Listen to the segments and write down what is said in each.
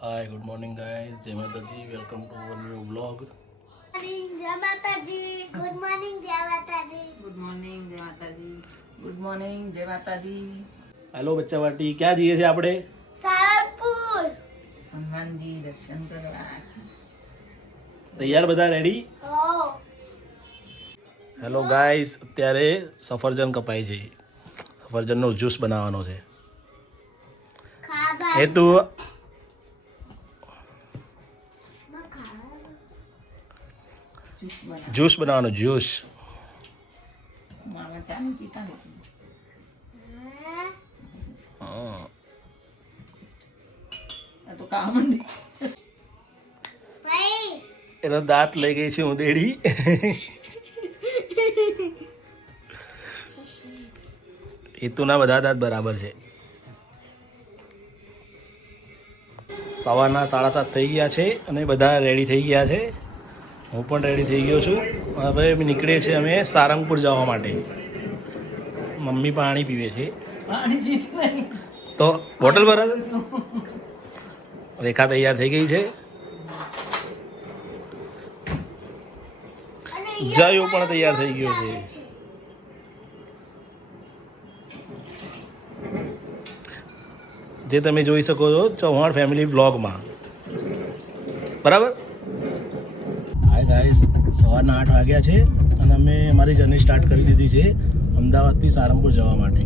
Hi, good morning guys. Jai Mataji. Welcome to our new vlog. જય માતાજી. Good morning જય માતાજી. Good morning जय माता जी। गुड मॉर्निंग जय माता जी। हेलो बच्चा वाटी क्या જઈએ છે આપણે? સારંગપુર. હનુમાનજી દર્શન કરવા। તૈયાર બધા રેડી? હો. હેલો ગાઈસ, અત્યારે સફરજન કપાય છે. સફરજનનો જ્યુસ બનાવવાનો છે. ખાવા. એ તું जूस बना। જ્યુસ બનાવવાનો જ્યુસ. मामा चाय पीता नहीं। હા. तो काम मंडी। ભાઈ એનો દાંત લઈ ગઈ છે ઉંદેડી. હેતુના બધા દાંત બરાબર છે. સવારના 7:30 થઈ ગયા છે અને બધા રેડી થઈ ગયા છે. હું પણ રેડી થઈ ગયો છું. હવે નીકળીએ છીએ અમે સારંગપુર જવા માટે. મમ્મી પાણી પીવે છે पानी पीते नहीं। તો બોટલ ભરાવે. રેખા તૈયાર થઈ ગઈ છે. જયો પણ તૈયાર થઈ ગયો છે. જે તમે જોઈ શકો છો ચૌહાણ ફેમિલી બ્લોગમાં. બરાબર. હાય ગાઈસ, સવારના 8 વાગ્યા છે અને અમે અમારી જર્ની સ્ટાર્ટ કરી દીધી છે અમદાવાદથી સારંગપુર જવા માટે.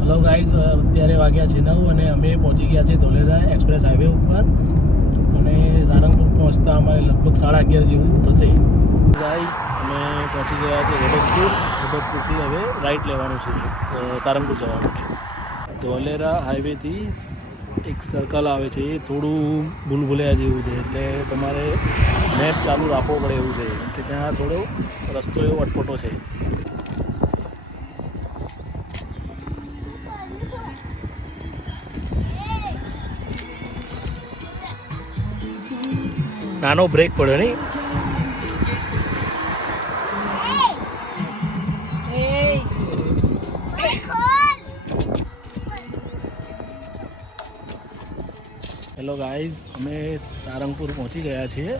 હેલો ગાઈઝ, અત્યારે વાગ્યા છે 9 અને અમે પહોંચી ગયા છે ધોલેરા એક્સપ્રેસ હાઈવે ઉપર અને સારંગપુર પહોંચતા અમારે લગભગ 11:30 જેવું થશે. ગાઈઝ, અમે પહોંચી ગયા છે હેડકપુરથી હવે રાઈટ લેવાનું છે સારંગપુર જવા માટે. ધોલેરા હાઈવેથી એક સર્કલ આવે છે, એ થોડું ભૂલભુલૈયા જેવું છે, એટલે તમારે મેપ ચાલુ રાખવો પડે એવું છે કે ત્યાં થોડો રસ્તો એવો અટપટો છે. નાનો બ્રેક પડ્યો નહીં. હેલો ગાઈઝ, અમે સારંગપુર પહોંચી ગયા છીએ.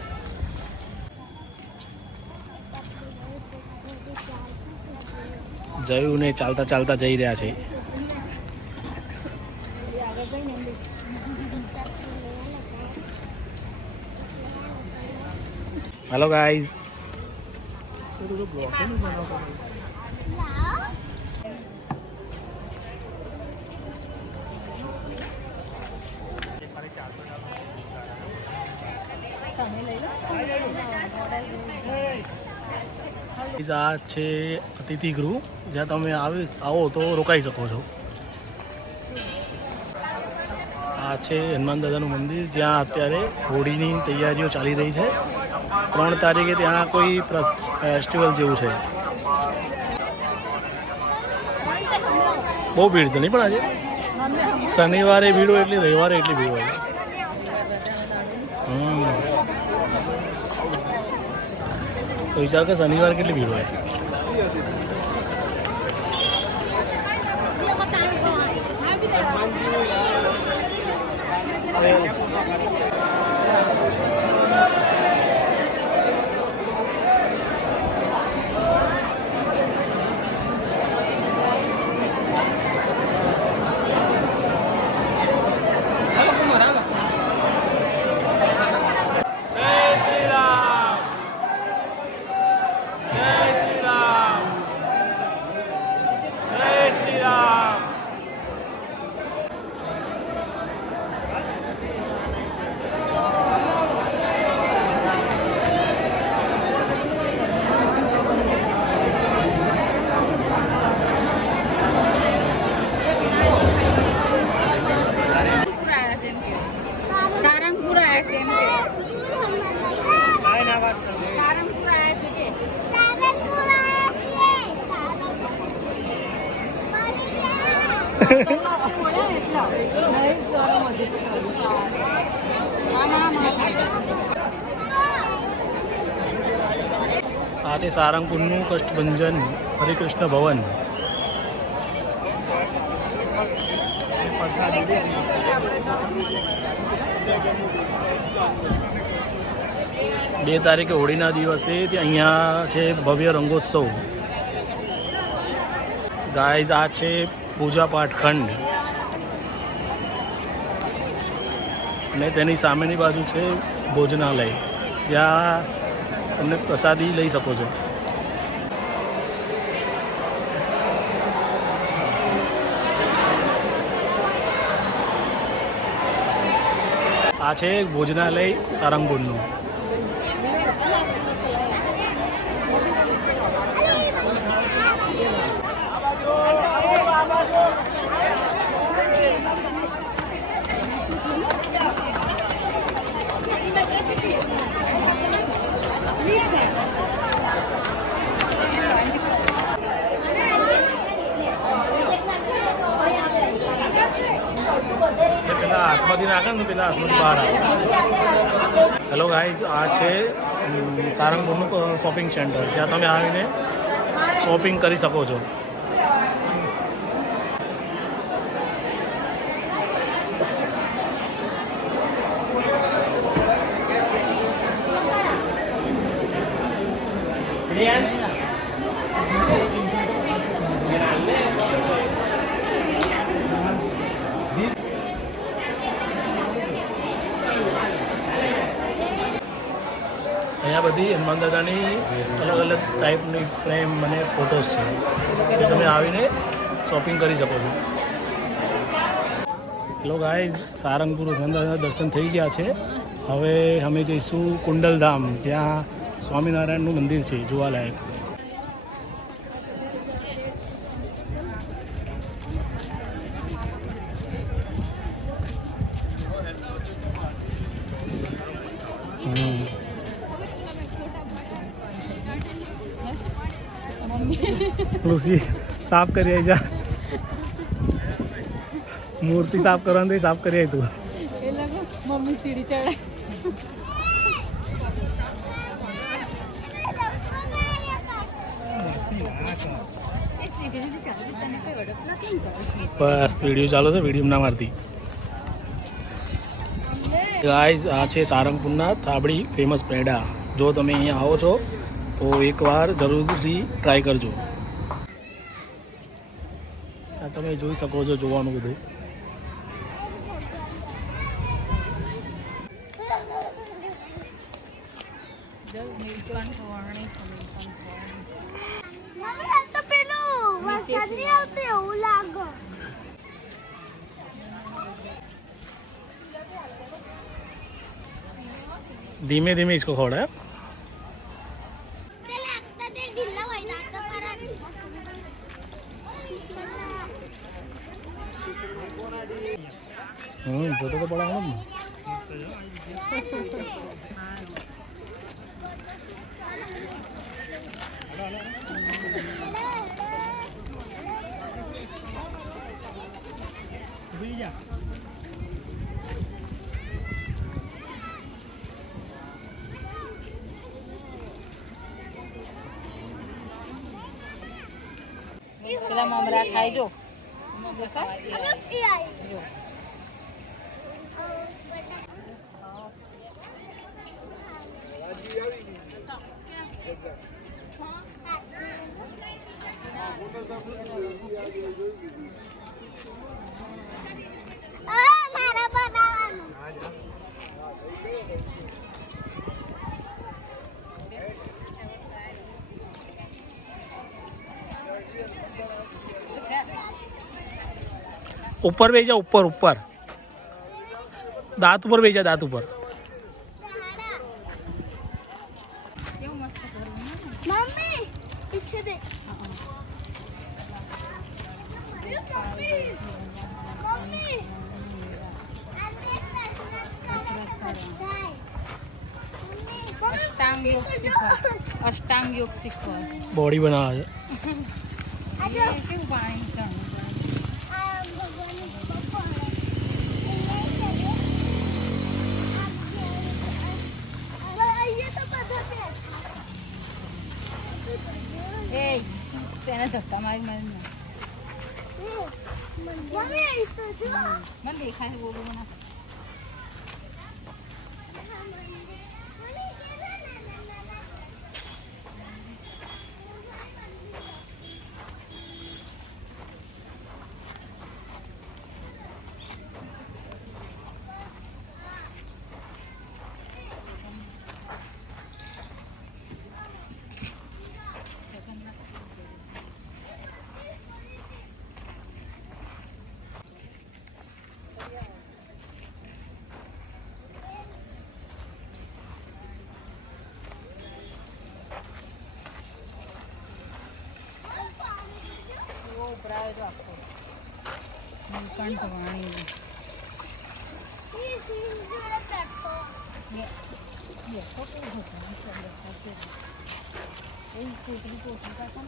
જયુને ચાલતા ચાલતા જઈ રહ્યા છે. હેલો ગાઈઝ, આ છે અતિથિ ગૃહ, જ્યાં તમે આવો તો રોકાઈ શકો છો. આ છે હનુમાન દાદાનું મંદિર, જ્યાં અત્યારે હોળીની તૈયારીઓ ચાલી રહી છે. 3 તારીખે ત્યાં કોઈ ફેસ્ટિવલ જેવું છે. બહુ ભીડ છે નહીં પણ આજે શનિવારે ભીડ હોય એટલી રવિવારે એટલી ભીડ હોય. તો વિચાર કે શનિવારે કેટલી ભીડ હોય. આ છે સારંગપુરનું કષ્ટભંજન હરિકૃષ્ણ ભવન. બે તારીખે હોળીના દિવસે અહીંયા છે ભવ્ય રંગોત્સવ. ગાઈઝ આ છે પૂજા પાઠ ખંડ અને તેની સામેની બાજુ છે ભોજનાલય, જ્યાં તમને પ્રસાદી લઈ શકો છો. આ છે ભોજનાલય સારંગપુરનું. પેલા હાથમાંથી નાખે ને પેલા હાથમાંથી બહાર આવે. હેલો ગાઈઝ, આ છે સારંગપુરનું શોપિંગ સેન્ટર, જ્યાં તમે આવીને શોપિંગ કરી શકો છો. અહીંયા બધી હનુમાન દાદાની અલગ અલગ ટાઈપની ફ્રેમ અને ફોટોસ છે, જે તમે આવીને શોપિંગ કરી શકો છો. હેલો ગાઈઝ, સારંગપુર હનુમાન દાદાના દર્શન થઈ ગયા છે. હવે અમે જઈશું કુંડલધામ, જ્યાં સ્વામિનારાયણનું મંદિર છે જોવાલાયક. લુસી સાફ કરી આવી જા, મૂર્તિ સાફ કરવાની સાફ કરી આવી તું. મમ્મી સીડી ચડાય. બસ વિડીયો ચાલુ છે, વિડીયો ના મારતી. ગાઈઝ, આ છે સારંગપુરના થાબડી ફેમસ પેંડા. જો તમે અહીંયા આવો છો તો એકવાર જરૂરથી ટ્રાય કરજો. આ તમે જોઈ શકો છો, જોવાનું બધું. મમ્મી આ તો પેલું વરસાદ નહીં આવતો એવું લાગે. ધીમે ધીમે इसको खोड़ा है. તે લાગતા તે ઢીલા હોય જાતો પરાઠી. फोटो तो पड़ा ना. પેલા મમરા ખાઈ જો. ઈ આઈ. જો મારા બનાવવાનું. ऊपर भेजा, ऊपर ऊपर दांत ऊपर भेजा, दांत ऊपर. મમ્મી પીછે દે. મમ્મી અષ્ટાંગ યોગ શીખવા, અષ્ટાંગ યોગ શીખવા છે. बॉडी बनावा છે. કેવું પાણી તેને ધક્કા મારી મારી મમ્મી અહીં તો જો. મને દેખાય છે બોલું મને એવો ઉભરાયો તો આખો નીલકંઠ વાણી ઈ સીન જોડે બેઠો. બેઠો કેવું હતું એ કોટલી કોટલી પાછા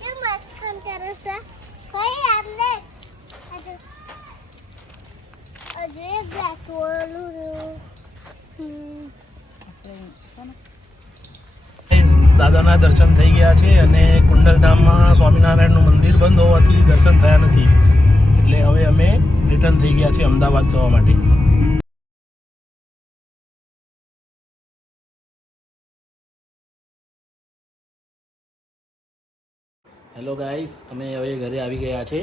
કેમ મસ્કન કરે છે? કઈ આલે? હજુ એક બેઠવાનું રહ્યું. દાદાના દર્શન થઈ ગયા છે અને કુંડલધામમાં સ્વામિનારાયણનું મંદિર બંધ હોવાથી દર્શન થયા નથી, એટલે હવે અમે રિટર્ન થઈ ગયા છે અમદાવાદ જવા માટે. હેલો ગાઈસ, અમે હવે ઘરે આવી ગયા છે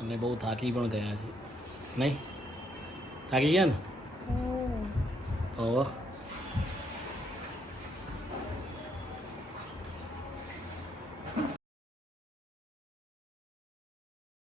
અને બહુ થાકી પણ ગયા છે. નહીં થાકી ગયા ને? તો